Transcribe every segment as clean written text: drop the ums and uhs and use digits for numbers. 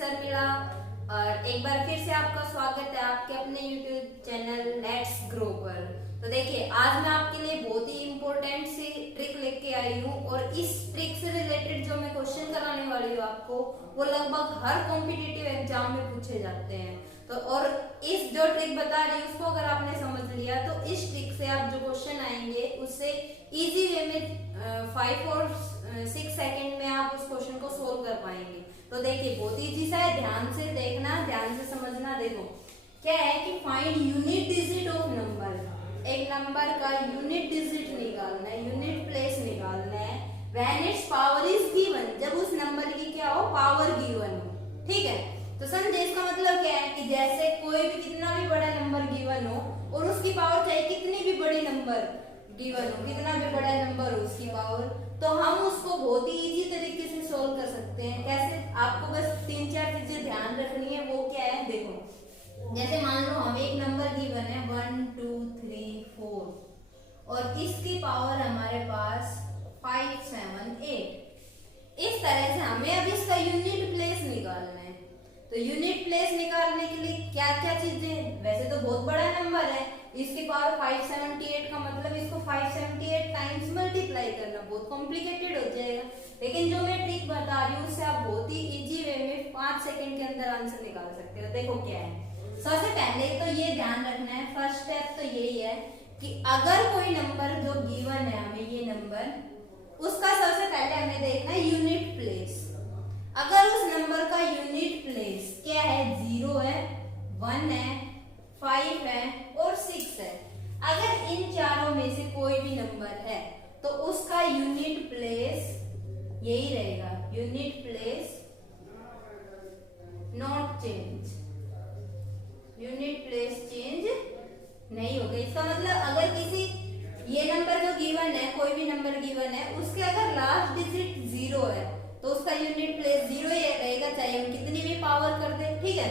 शर्मिला और एक बार फिर से आपका स्वागत है आपके अपने YouTube चैनल लेट्स ग्रो पर। तो देखिए आज मैं आपके लिए बहुत ही इम्पोर्टेंट सी ट्रिक लेके आई हूँ और इस ट्रिक से रिलेटेड जो मैं क्वेश्चन कराने वाली हूँ आपको वो लगभग हर कॉम्पिटिटिव एग्जाम में पूछे जाते हैं। तो और इस जो ट्रिक बता रही हूँ उसको अगर आपने समझ लिया तो इस ट्रिक से आप जो क्वेश्चन आएंगे उससे इजी वे में 5 और 6 सेकंड में आप उस क्वेश्चन को सोल्व कर पाएंगे। तो देखिए बहुत ईजी सा है, ध्यान से देखना, ध्यान से समझना। देखो क्या है कि find unit digit of number. एक नंबर का यूनिट डिजिट निकालना है, यूनिट प्लेस निकालना है when it's power is given, जब उस नंबर की क्या हो, पावर गिवन हो। ठीक है, तो समझे इसका मतलब क्या है कि जैसे कोई भी कितना भी बड़ा नंबर गिवन हो और उसकी पावर चाहे कितनी भी बड़ी नंबर गिवन हो, कितना भी बड़ा नंबर हो उसकी पावर, तो हम उसको बहुत ही इजी तरीके से सोल्व कर सकते हैं। कैसे, आपको बस 3-4 चीजें ध्यान रखनी है। वो क्या है, देखो जैसे मान लो हमें एक नंबर गिवन है 1 2 3 4 और इसकी पावर हमारे पास 5 7 8। इस तरह से हमें अब इसका यूनिट प्लेस निकालना है। तो यूनिट प्लेस निकालने के लिए क्या क्या चीजें, वैसे तो बहुत बड़ा नंबर है, इसकी पावर 578 का मतलब इसको 578 टाइम्स मल्टीप्लाई करना बहुत कॉम्प्लिकेटेड हो जाएगा। लेकिन जो मैं ट्रिक बता रही हूँ उससे आप बहुत ही इजी वे में 5 सेकंड के अंदर आंसर निकाल सकते हो। देखो क्या है, सबसे पहले तो ये ध्यान रखना है, फर्स्ट स्टेप तो यही है कि अगर कोई नंबर जो गिवन है हमें ये नंबर, उसका सबसे पहले हमें देखना है यूनिट प्लेस। अगर उस नंबर का यूनिट प्लेस क्या है, 0 है, 1 है, 5 है और 6 है, अगर इन चारों में से कोई भी नंबर है तो उसका यूनिट प्लेस यही रहेगा, unit place not change, unit place change नहीं होगा। इसका मतलब अगर किसी ये नंबर जो गिवन है, कोई भी नंबर गिवन है, उसके अगर लास्ट डिजिट 0 है तो उसका यूनिट प्लेस 0 ही रहेगा, चाहे हम कितनी भी पावर कर दे। ठीक है,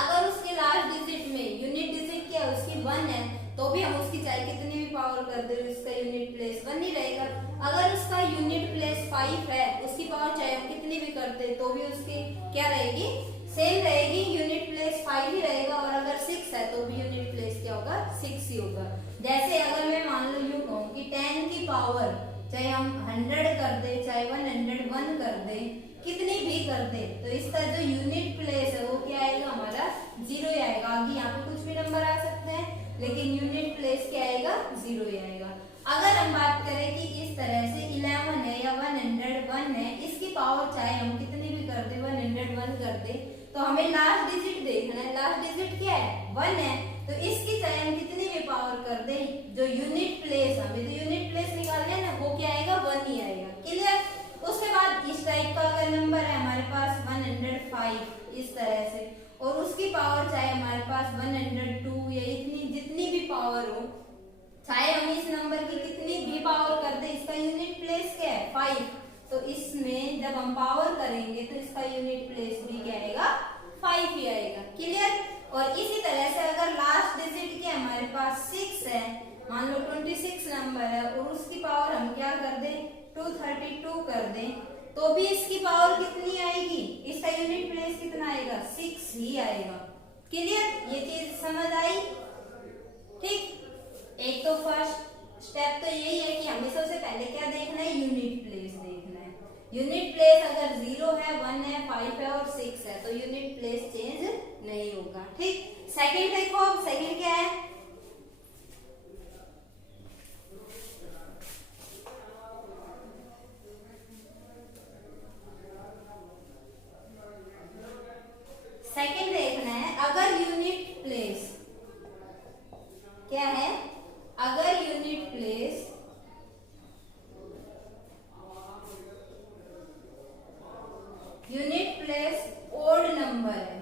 अगर उसके लास्ट डिजिट में यूनिट डिजिट क्या है, उसकी 1 है, तो भी हम उसकी चाहे कितनी भी पावर कर दे उसका यूनिट प्लेस 1 ही रहेगा। अगर उसका यूनिट प्लेस 5 है, उसकी पावर चाहे हम कितनी भी करते तो भी उसकी क्या रहेगी, सेम रहेगी, यूनिट प्लेस 5 ही रहेगा। और अगर 6 है तो भी यूनिट प्लेस क्या होगा, 6 ही होगा। जैसे अगर मैं मान लो यूं कहूं कि 10 की पावर चाहे हम 100 कर दे, चाहे 101 कर दे, कितनी भी कर दे, तो इसका जो यूनिट प्लेस है वो क्या आएगा, हमारा 0 ही आएगा। आगे यहाँ पे कुछ भी नंबर आ सकते हैं लेकिन यूनिट प्लेस क्या आएगा, 0 ही आएगा। अगर हम बात करें कि इस तरह से 11 है या 101 है, इसकी पावर चाहे हम कितनी भी कर दे, 101 कर दे, तो हमें लास्ट डिजिट देखना है। लास्ट डिजिट क्या है, 1 है, तो इसकी चाहे हम कितनी भी पावर कर दे, जो यूनिट प्लेस, हमें तो यूनिट प्लेस निकालना है ना, वो क्या आएगा, 1 ही आएगा। क्लियर। उसके बाद इस टाइप का अगर नंबर है हमारे पास 105 इस तरह से, और उसकी पावर चाहे हमारे पास 102 या इतनी जितनी भी पावर हो, चाहे हम इस नंबर की कितनी भी पावर कर दे, इसका यूनिट प्लेस क्या है, 5, तो इसमें जब हम पावर करेंगे तो इसका यूनिट प्लेस भी क्या आएगा, 5 ही आएगा। क्लियर। और इसी तरह से अगर लास्ट डिजिट क्या हमारे पास 6 है, मान लो 26 नंबर है और उसकी पावर हम क्या कर दें, 232 कर दें, तो भी इसकी पावर कितनी आएगी, इसका यूनिट प्लेस कितना आएगा, 6 ही आएगा। क्लियर, ये चीज समझ आई। ठीक, एक तो फर्स्ट स्टेप तो यही है कि हमें सबसे पहले क्या देखना है, यूनिट प्लेस देखना है। यूनिट प्लेस अगर 0 है, 1 है, 5 है और 6 है तो यूनिट प्लेस चेंज नहीं होगा। ठीक, सेकंड देखो, सेकंड क्या है, सेकंड देखना है अगर यूनिट प्लेस क्या है, अगर यूनिट प्लेस ओड नंबर है,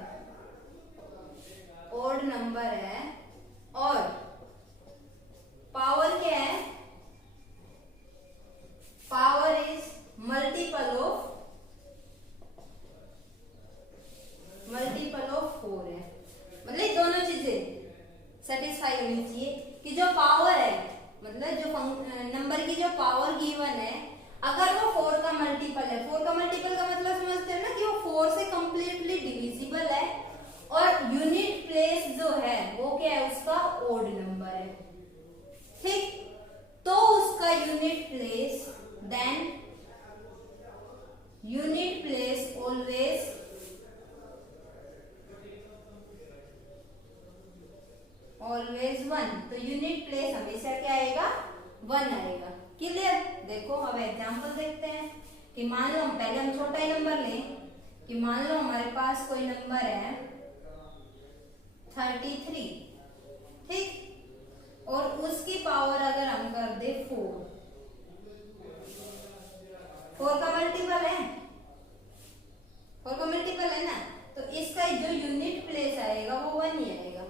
ओड नंबर है और पावर क्या है, पावर इज मल्टीपल ऑफ 4 है। मतलब दोनों चीजें सेटिस्फाई होनी चाहिए कि जो पावर है, मतलब जो नंबर की जो पावर गिवन है, अगर वो 4 का मल्टीपल है, 4 का मल्टीपल का मतलब समझते हैं ना कि वो 4 से कंप्लीटली यूनिट प्लेस ऑलवेज 1। तो यूनिट प्लेस हमेशा क्या आएगा, 1 आएगा। क्लियर। देखो अब एग्जांपल देखते हैं कि मान लो पहले हम छोटा ही नंबर लें कि मान लो हमारे पास कोई नंबर है 33, ठीक, और उसकी पावर अगर हम कर दे 4 का मल्टीपल है, 4 का मल्टीपल है ना, तो इसका जो यूनिट प्लेस आएगा वो 1 ही आएगा।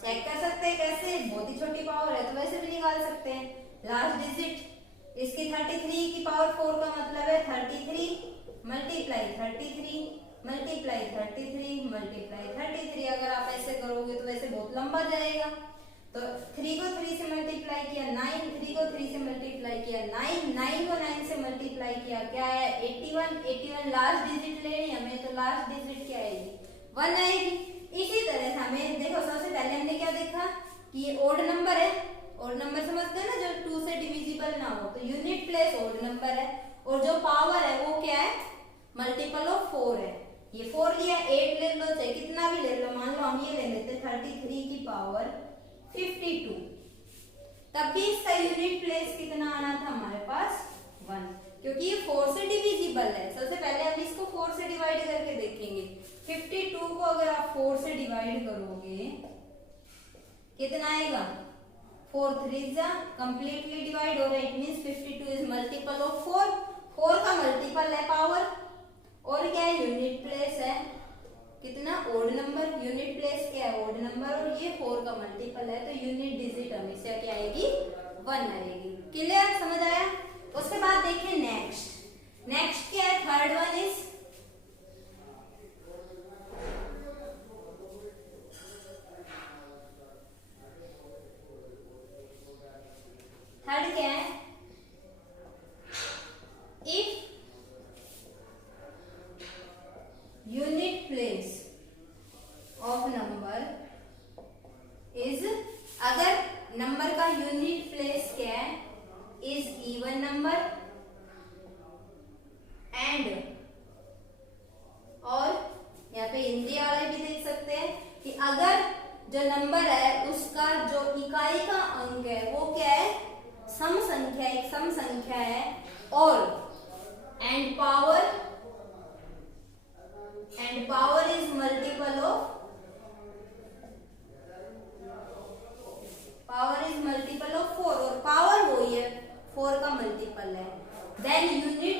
चेक कर सकते हैं कैसे, बहुत ही छोटी पावर है तो वैसे भी निकाल सकते हैं। लास्ट डिजिट इसकी 33 की पावर 4 का मतलब है 33 मल्टीप्लाई 33 मल्टीप्लाई 33 मल्टीप्लाई 33। अगर आप ऐसे करोगे तो वैसे बहुत लंबा जाएगा। तो 3 को 3 से मल्टीप्लाई किया 9, 3 को 3 से मल्टीप्लाई किया 9, 9 को 9 से मल्टीप्लाई किया क्या है 81, 81 लास्ट डिजिट लेनी हमें, तो लास्ट डिजिट क्या आएगी 1 आएगी। इसी तरह से हमें देखो सबसे पहले हमने क्या देखा कि ये ओड नंबर है, ओड नंबर समझते हैं ना जो 2 से डिविजिबल ना हो, तो यूनिट प्लेस ओड नंबर है और जो पावर है वो क्या है मल्टीपल ऑफ 4 है। ये 4 लिया, 8 ले लो चाहे कितना भी ले लो, मान लो हम ये ले लेते 33 की पावर 52, तब भी इसका यूनिट प्लेस कितना आना था हमारे पास 1, क्योंकि ये 4 से डिविजिबल है। सबसे पहले हम इसको 4 से डिवाइड करके देखेंगे। 52 को अगर आप 4 से डिवाइड करोगे कितना आएगा 4 3 जा कंप्लीटली डिवाइड हो रहा है, it means 52 is multiple of 4, 4 का मल्टीपल है पावर, और क्या है यूनिट प्लेस है कितना ओड नंबर, यूनिट प्लेस क्या है ओड नंबर, और ये 4 का मल्टीपल है तो यूनिट डिजिट हमेशा क्या आएगी 1 आएगी। क्लियर, समझ आया। उसके बाद देखिए नेक्स्ट, नेक्स्ट क्या है थर्ड वन इज थर्ड क्या है if unit place of number is, अगर नंबर का यूनिट प्लेस क्या है इज इवन नंबर एंड, और यहाँ पे हिंदी वाले भी देख सकते हैं कि अगर जो नंबर है उसका जो इकाई का अंक है वो क्या है सम संख्या, एक सम संख्या है, और and power is multiple of, power is multiple of 4 और पावर वही है 4 का मल्टीपल है, then unit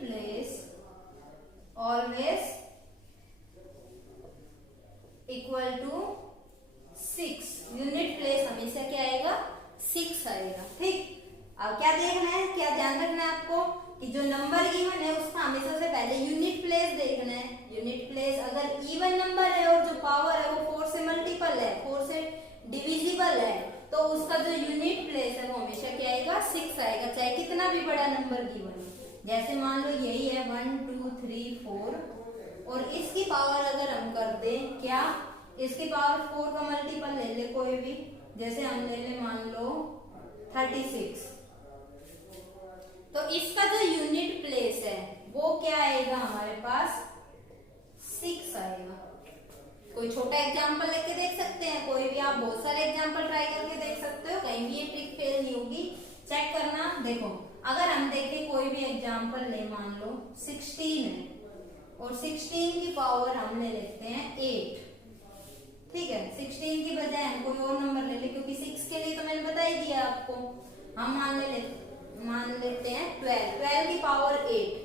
place always equal to 6। Unit place हमेशा क्या आएगा 6 आएगा। ठीक, अब क्या देखना है, क्या ध्यान रखना है आपको कि जो नंबर इवन है उसका हमेशा से पहले यूनिट प्लेस देखना है। यूनिट प्लेस अगर इवन नंबर है और जो पावर है वो 4 से मल्टीपल है, 4 से डिविजिबल है, तो उसका जो यूनिट प्लेस है वो हमेशा क्या आएगा 6 आएगा, चाहे कितना भी बड़ा नंबर गिवन हो। जैसे मान लो यही है 1 2 3 4, और इसकी पावर अगर हम कर दें क्या, इसकी पावर 4 का मल्टीपल ले ले कोई भी, जैसे हम ले ले मान लो 36, तो इसका जो यूनिट प्लेस है वो क्या आएगा हमारे पास 6 आएगा। कोई छोटा एग्जांपल लेके देख सकते हैं, कोई भी, आप बहुत सारे एग्जांपल ट्राई करके देख सकते हो, कहीं भी ये ट्रिक फेल नहीं होगी। चेक करना, देखो अगर हम देखें कोई भी एग्जांपल ले, मान लो 16 है और 16 की पावर हम ले लेते हैं 8, ठीक है, 16 की बजाय हम कोई और नंबर ले ले, क्योंकि 6 के लिए तो मैंने बता ही दिया आपको। हम मान लेते हैं 12, 12 की पावर 8,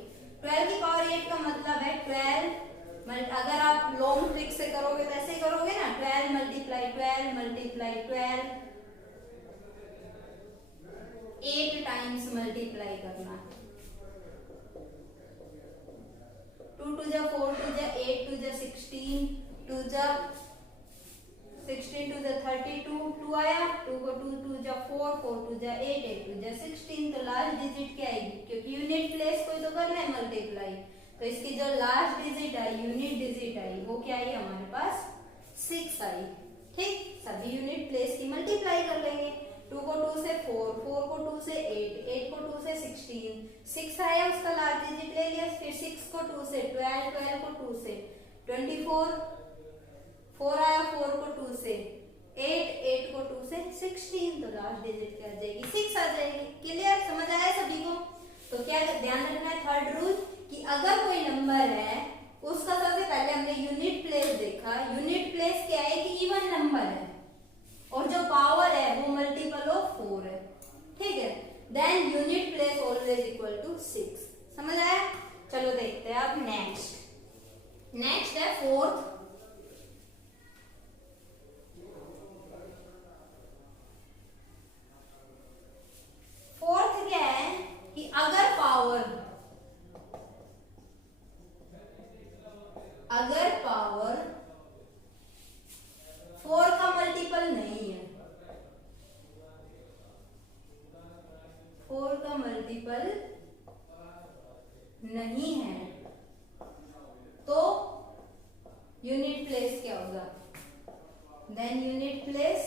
12 की पावर 8 का मतलब है 12, अगर आप लॉन्ग ट्रिक से करोगे तो ऐसे करोगे ना, 12 मल्टीप्लाई 12 मल्टीप्लाई 12, 8 टाइम्स मल्टीप्लाई करना, 2 2 जा 4 2 जा 8 2 जा 16 2 जा 16 2 जा 32, 2 आया, 2 को 2 2 जा 4 4 2 जा 8 8 2 जा 16, तो लास्ट डिजिट क्या आएगी, क्योंकि यूनिट प्लेस को तो करना है मल्टीप्लाई, तो इसकी जो last digit I unit digit I वो क्या आई हमारे पास 6 आई। ठीक, सभी यूनिट प्लेस की मल्टीप्लाई कर लेंगे, 2 को 2 से 4, 4 को 2 8 को 2 से 16, 6 आया उसका लार्ज डिजिट ले लिया, फिर 6 को 2 से 12, 12 को 2 से 24, 4 आया 4 को 2 से 8, 8 को 2 से 16, तो लास्ट डिजिट क्या आ जाएगी 6 आ जाएगी। क्लियर, समझ आया सभी को? तो क्या ध्यान रखना है थर्ड रूल कि अगर कोई नंबर है उसका सबसे पहले हमने यूनिट प्लेस देखा, यूनिट प्लेस क्या है कि इवन नंबर है और जो पावर है वो मल्टीपल ऑफ 4 है, ठीक है, then unit place always equal to 6। समझ आया? चलो देखते हैं अब नेक्स्ट है फोर्थ। फोर्थ क्या है कि अगर पावर 4 का मल्टीपल नहीं है, 4 का मल्टीपल नहीं है, तो यूनिट प्लेस क्या होगा? देन यूनिट प्लेस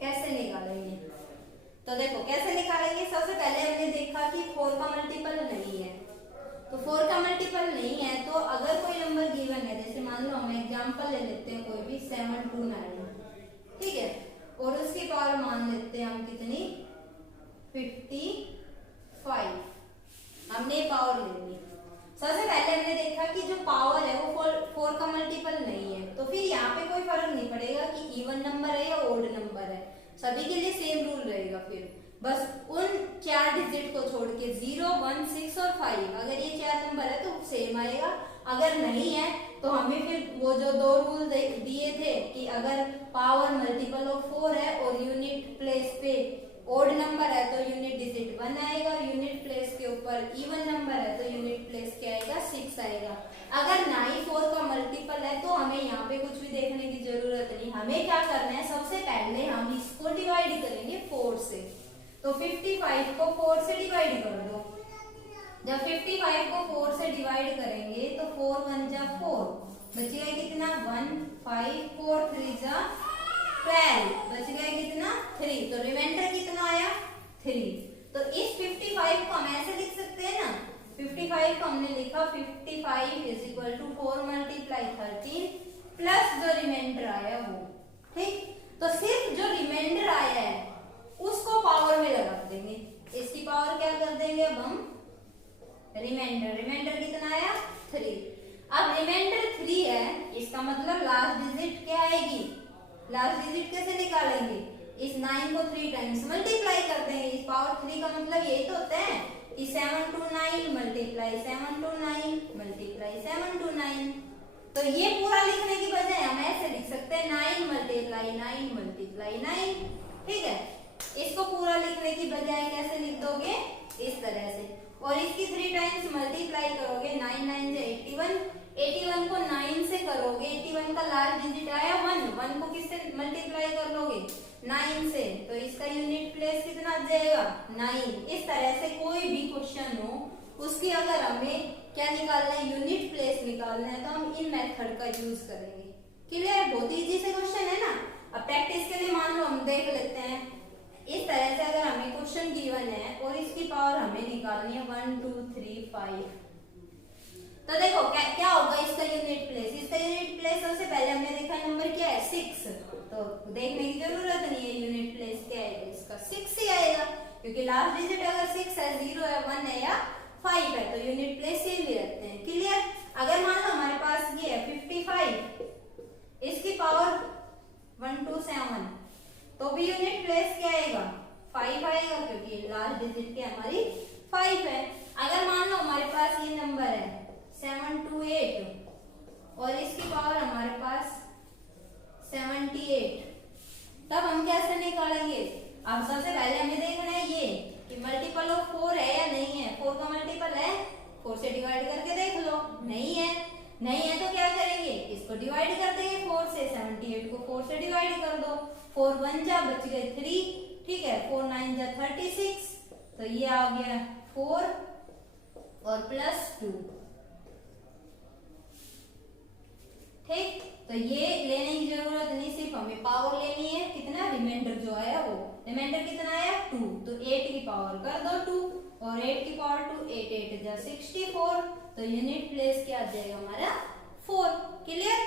कैसे निकालेंगे? तो देखो कैसे निकालेंगे। सबसे पहले हमने देखा कि 4 का मल्टीपल नहीं है, तो 4 का मल्टीपल नहीं है तो अगर कोई नंबर गिवन है, जैसे मान लो हम एग्जांपल ले लेते हैं कोई भी 729, ठीक है, और उसकी पावर मान लेते हैं हम कितनी 55, हमने पावर ले ली। सबसे पहले हमने देखा कि जो पावर है वो 4 का मल्टीपल नहीं है, तो फिर यहाँ पे कोई फर्क नहीं पड़ेगा कि इवन नंबर है या ओड नंबर है, सभी के लिए सेम रूल रहेगा। फिर बस उन 4 डिजिट को छोड़ के 0, 1, 6 और 5, अगर ये 4 नंबर है तो सेम आएगा, अगर नहीं है तो हमें फिर वो जो 2 रूल दिए थे कि अगर पावर मल्टीपल ऑफ 4 है और यूनिट प्लेस पे ओड नंबर है तो यूनिट डिजिट 1 आएगा, और यूनिट प्लेस के ऊपर इवन नंबर है तो यूनिट प्लेस क्या आएगा 6 आएगा। अगर ना ही 4 का मल्टीपल है तो हमें यहाँ पे कुछ भी देखने की जरूरत नहीं, हमें क्या करना है सबसे पहले हम इसको डिवाइड करेंगे 4 से। तो 55 को 4 से डिवाइड कर दो, जब 55 को 4 से डिवाइड करेंगे तो 4 1 जा 4, बचेगा कितना 1, 5, 4 3 जा 12, बच गया कितना 3, तो रिमाइंडर कितना आया 3। तो इस 55 को हम ऐसे लिख सकते हैं ना, 55 को हमने लिखा 55 is equal to 4 multiply 13 plus जो रिमाइंडर आया वो, ठीक। तो सिर्फ जो रिमाइंडर आया है उसको पावर में लगा देंगे, इसकी पावर क्या कर देंगे अब हम रिमाइंडर कितना आया 3। अब रिमाइंडर 3 है, इसका मतलब लास्ट डिजिट क्या आएगी, लास्ट डिजिट कैसे निकालेंगे, इस 9 को 3 टाइम्स मल्टीप्लाई कर देंगे, इस पावर 3 का मतलब यही तो होता है कि 7 to 9 multiply 7 to 9 multiply 7 to 9। तो ये पूरा लिखने की बजाय हम ऐसे लिख सकते हैं 9 मल्टीप्लाई 9 मल्टीप्लाई 9, ठीक है। इसको पूरा लिखने की बजाय कैसे लिख दोगे इस तरह से, और इसकी 3 टाइम्स मल्टीप्लाई करोगे 9 9 से 81, 81 को 9 से करोगे, 81 का लास्ट डिजिट आया 1, 1 को किससे मल्टीप्लाई कर लोगे 9 से, तो इसका यूनिट प्लेस कितना आ जाएगा 9। इस तरह से कोई भी क्वेश्चन हो उसकी अगर हमें क्या निकालना है यूनिट प्लेस निकालना है तो हम इन मेथड का यूज करेंगे। क्लियर, बहुत इजी से क्वेश्चन है ना। अब प्रैक्टिस के लिए मान लो हम देख लेते हैं, इस तरह से अगर हमें क्वेश्चन गिवन है और इसकी पावर हमें निकालनी है 1 2 3 5, तो देखो क्या होगा इसका यूनिट प्लेस। इसका यूनिट प्लेस सबसे पहले हमने देखा नंबर क्या है 6, तो देखने की जरूरत नहीं है यूनिट प्लेस क्या है, इसका 6 ही आएगा क्योंकि लास्ट डिजिट अगर 6 है 0 है 1 है या 5 है तो यूनिट प्लेस सेम ही रखते हैं। क्लियर। अगर मान लो हमारे पास ये है 55, इसकी पावर 127, तो भी यूनिट प्लेस क्या आएगा 5 आएगा क्योंकि लास्ट डिजिट क्या हमारी 5 है। अगर मान लो हमारे पास ये नंबर है 728 और इसकी पावर हमारे पास 78, तब हम कैसे निकालेंगे। अब सबसे पहले हमें देखना है ये कि मल्टीपल ऑफ 4 है या नहीं है। 4 का मल्टीपल है, 4 से डिवाइड करके देख लो, नहीं है, नहीं है तो क्या करेंगे इसको डिवाइड कर देंगे 4 से, 78 को 4 से डिवाइड कर दो, 4 1 जा बच गए 3, ठीक है, 4 9 जा 36, तो ये आ गया 4 और प्लस 2, ठीक। तो ये लेने की जरूरत नहीं, सिर्फ हमें पावर लेनी है, कितना रिमाइंडर जो आया वो रिमाइंडर कितना आया 2, तो 8 की पावर कर दो 2 और 8 की पावर 2, 8 8 जा 64, तो यूनिट प्लेस क्या आ जाएगा हमारा 4। क्लियर,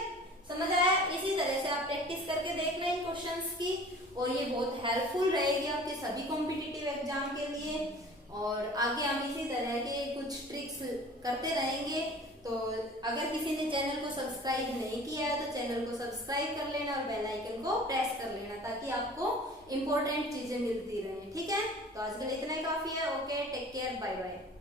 समझ आया। इसी तरह से आप प्रैक्टिस करके देख लें इन क्वेश्चंस की, और ये बहुत हेल्पफुल रहेगी आपके सभी कॉम्पिटिटिव एग्जाम के लिए। और आगे हम इसी तरह के कुछ ट्रिक्स करते रहेंगे। तो अगर किसी ने चैनल को सब्सक्राइब नहीं किया है तो चैनल को सब्सक्राइब कर लेना और बेल आइकन को प्रेस कर लेना, ताकि आपको इंपॉर्टेंट चीजें मिलती रहें। ठीक है, तो आज के लिए इतना ही काफी है। Okay, take care, bye bye.